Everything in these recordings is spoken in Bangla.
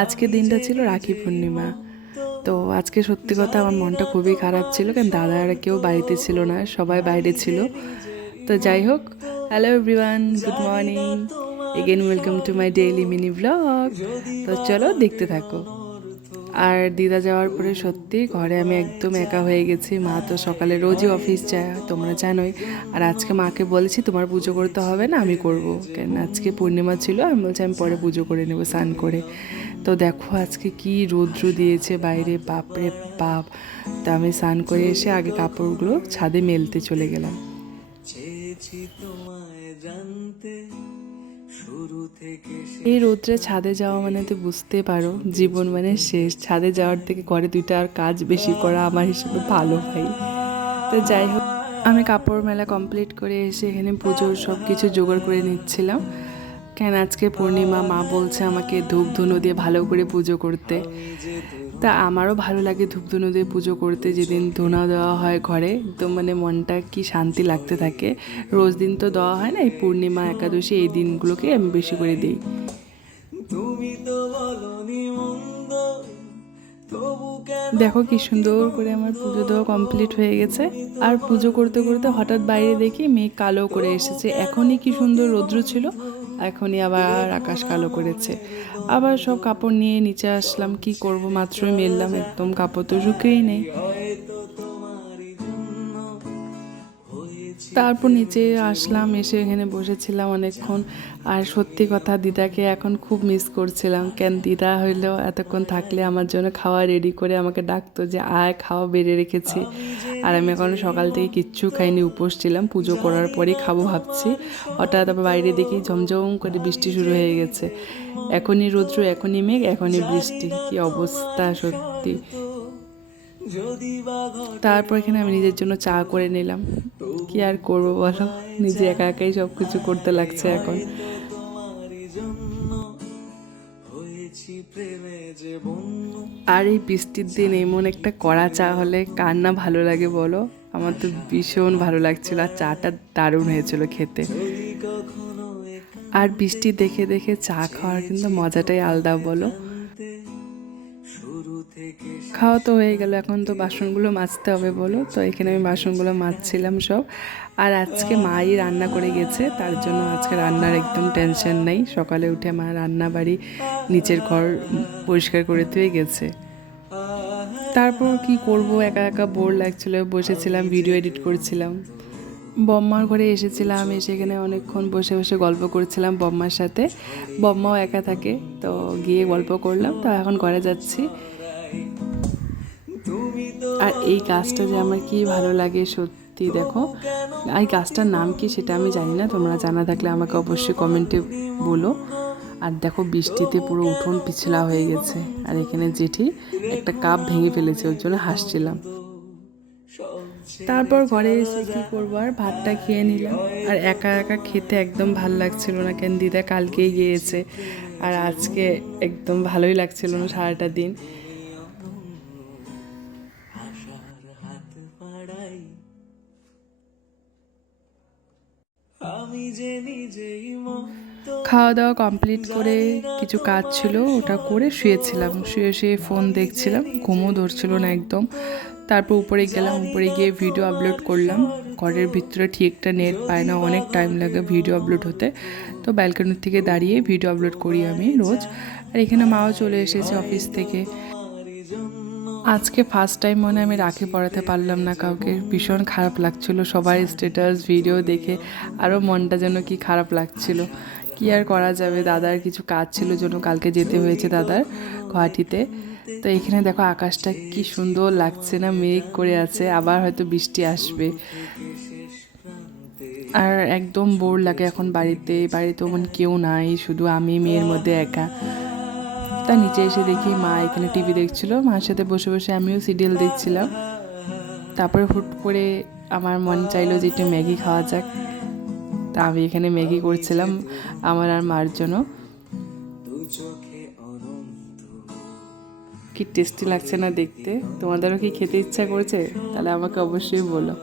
আজকে দিনটা ছিল রাখি পূর্ণিমা। তো আজকে সত্যি কথা আমার মনটা খুবই খারাপ ছিল, কারণ দাদা আর কেউ বাড়িতে ছিল না, সবাই বাইরে ছিল। তো যাই হোক, hello everyone, good morning, again welcome to my daily mini blog. তো চলো দেখতে থাকো। আর দিদা যাওয়ার পরে সত্যি ঘরে আমি একদম একা হয়ে গেছি। মা তো সকালে রোজই অফিস যায়, তোমরা জানোই। আর আজকে মাকে বলেছি তোমার পুজো করতে হবে না, আমি করব, কেন আজকে পূর্ণিমা ছিল। আমি বলছি আমি পরে পুজো করে নেব স্নান করে। তো দেখো আজকে কি রৌদ্র দিয়েছে বাইরে, বাপরে বাপ। তা আমি স্নান করে এসে আগে কাপড়গুলো ছাদে মেলতে চলে গেলাম। এই রৌদ্রে ছাদে যাওয়া মানে তো বুঝতে পারো, জীবন মানে শেষ। ছাদে যাওয়ার থেকে ঘরে দুইটা আর কাজ বেশি করা আমার হিসেবে ভালো ভাই। তো যাই হোক, আমি কাপড় মেলা কমপ্লিট করে এসে এখানে পুজোর সব কিছু জোগাড় করে নিচ্ছিলাম। কেন আজকে পূর্ণিমা, মা বলছে আমাকে ধূপ ধুনো দিয়ে ভালো করে পুজো করতে। তা আমারও ভালো লাগে ধূপ ধুনো দিয়ে পুজো করতে। যেদিন ধুনা দেওয়া হয় ঘরে, একদম মানে মনটা কি শান্তি লাগতে থাকে। রোজ দিন তো দেওয়া হয় না, এই পূর্ণিমা একাদশী এই দিনগুলোকে আমি বেশি করে দিই। দেখো কি সুন্দর করে আমার পুজো দেওয়া কমপ্লিট হয়ে গেছে। আর পুজো করতে করতে হঠাৎ বাইরে দেখি মেঘ কালো করে এসেছে। এখনই কি সুন্দর রৌদ্র ছিল, এখনই আবার আকাশ কালো করেছে। আবার সব কাপড় নিয়ে নিচে আসলাম, কি করব, মাত্রই মেললাম, একদম কাপড় তো শুকিয়েই নেই। তারপর নিচে আসলাম, এসে এখানে বসেছিলাম অনেকক্ষণ। আর সত্যি কথা, দিদাকে এখন খুব মিস করছিলাম। কেন দিদা হইলো এতক্ষণ থাকলে আমার জন্য খাওয়া রেডি করে আমাকে ডাকতো যে আয় খাওয়া বেড়ে রেখেছি। আর আমি এখন সকাল থেকে কিচ্ছু খাইনি, উপোস ছিলাম, পুজো করার পরেই খাবো ভাবছি। হঠাৎ আবার বাইরে দেখি ঝমঝম করে বৃষ্টি শুরু হয়ে গেছে। এখনই রৌদ্র, এখনই মেঘ, এখনই বৃষ্টি, কি অবস্থা সত্যি। তারপর এখানে আমি নিজের জন্য চা করে নিলাম। কি আর করবো বলো, নিজে একা একাই সব কিছু করতে লাগছে এখন। আর এই বৃষ্টির দিন এমন একটা কড়া চা হলে কার না ভালো লাগে বলো। আমার তো ভীষণ ভালো লাগছিল, আর চাটা দারুণ হয়েছিল খেতে। আর বৃষ্টি দেখে দেখে চা খাওয়ার কিন্তু মজাটাই আলাদা বলো। খাওয়া তো হয়ে গেল, এখন তো বাসনগুলো মাজতে হবে বলো। তো এখানে আমি বাসনগুলো মাজছিলাম সব। আর আজকে মাই রান্না করে গেছে, তার জন্য আজকে রান্নার একদম টেনশন নেই। সকালে উঠে মা রান্না বাড়ি, নিচের ঘর পরিষ্কার করে ধুয়ে গেছে। তারপর কি করব, একা একা বোর লাগছিল, বসেছিলাম ভিডিও এডিট করছিলাম। বম্মার ঘরে এসেছিলাম, এসে এখানে অনেকক্ষণ বসে বসে গল্প করছিলাম বম্মার সাথে। বম্মাও একা থাকে, তো গিয়ে গল্প করলাম। তো এখন ঘরে যাচ্ছি। আর এই গাছটা যে আমার কি ভালো লাগে সত্যি। দেখো এই গাছটার নাম কি সেটা আমি জানি না, তোমরা জানা থাকলে আমাকে অবশ্যই কমেন্টে বলো। আর দেখো বৃষ্টিতে পুরো উঠোন পিছলা হয়ে গেছে। আর এখানে জেঠি একটা কাপ ভেঙে ফেলেছে, ওর জন্য হাসছিলাম। তারপর ঘরে এসে কি করবো, আর ভাতটা খেয়ে নিলাম। আর একা একা খেতে একদম ভাল লাগছিল না, কেন দিদা কালকেই গিয়েছে। আর আজকে একদম ভালোই লাগছিল না সারাটা দিন। খাওয়া দাওয়া কমপ্লিট করে কিছু কাজ ছিল ওটা করে শুয়েছিলাম, শুয়ে শুয়ে ফোন দেখছিলাম, ঘুমও ধরছিল না একদম। তারপর উপরে গেলাম, উপরে গিয়ে ভিডিও আপলোড করলাম। ঘরের ভিতরে ঠিক একটা নেট পায় না, অনেক টাইম লাগে ভিডিও আপলোড হতে। তো ব্যালকনির থেকে দাঁড়িয়ে ভিডিও আপলোড করি আমি রোজ। আর এখানে মাও চলে এসেছে অফিস থেকে। আজকে ফার্স্ট টাইম মনে আমি রাখি পরাতে পারলাম না কাউকে, ভীষণ খারাপ লাগছিল। সবার স্ট্যাটাস ভিডিও দেখে আরও মনটা যেন কি খারাপ লাগছিল। কি আর করা যাবে, দাদার কিছু কাজ ছিল জন্য কালকে যেতে হয়েছে দাদার গুয়াহাটিতে। তো এখানে দেখো আকাশটা কি সুন্দর লাগছে না, মেঘ করে আছে, আবার হয়তো বৃষ্টি আসবে। আর একদম বোর লাগে এখন বাড়িতে, বাড়িতে মন কেউ নাই, শুধু আমি মেয়ের মধ্যে একা। তা নিচে এসে দেখি মা এখানে টিভি দেখছিল, মার সাথে বসে বসে আমিও সিরিয়াল দেখছিলাম। তারপরে হুট করে আমার মন চাইলো যে একটু ম্যাগি খাওয়া যাক। তা আমি এখানে ম্যাগি করছিলাম আমার আর মার জন্য। কি টেস্টি লাগছে না দেখতে, তোমাদেরও কি খেতে ইচ্ছা করছে? তাহলে আমাকে অবশ্যই বলো।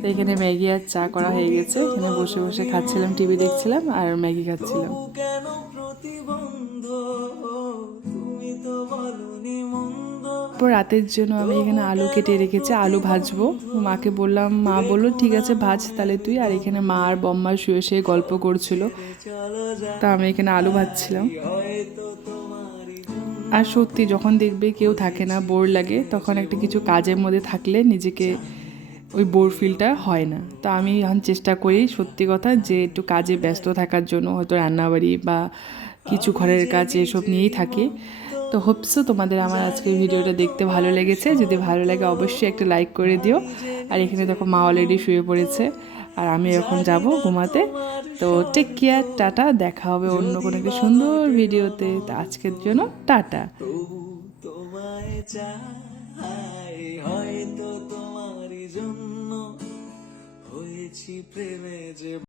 তো এখানে ম্যাগি আর চা করা হয়ে গেছে, এখানে বসে বসে খাচ্ছিলাম, টিভি দেখছিলাম আর ম্যাগি খাচ্ছিলাম। তারপর রাতের জন্য আমি এখানে আলু কেটে রেখেছি, আলু ভাজবো। মাকে বললাম, মা বললো ঠিক আছে ভাজ তাহলে তুই। আর এখানে মা আর বম্মা শুয়ে শুয়ে গল্প করছিল, তা আমি এখানে আলু ভাজছিলাম। আর সত্যি যখন দেখবে কেউ থাকে না, বোর লাগে, তখন একটা কিছু কাজের মধ্যে থাকলে নিজেকে ওই বোর ফিলটা হয় না। তো আমি এখন চেষ্টা করি সত্যি কথা যে একটু কাজে ব্যস্ত থাকার জন্য, হয়তো রান্নাবাড়ি বা কিছু ঘরের কাজ এসব নিয়েই থাকি। তো হোপসো তোমাদের আমার আজকের ভিডিওটা দেখতে ভালো লেগেছে। যদি ভালো লাগে অবশ্যই একটা লাইক করে দিও। আর এখানে দেখো মা অলরেডি শুয়ে পড়েছে, আর আমি এখন যাব ঘুমাতে। তো টেক কেয়ার, টাটা, দেখা হবে অন্য কোনো একটা সুন্দর ভিডিওতে। তো আজকের জন্য টাটা। তোমায় চাই, হয়তো তোমারই জন্য হয়েছি প্রেমে যে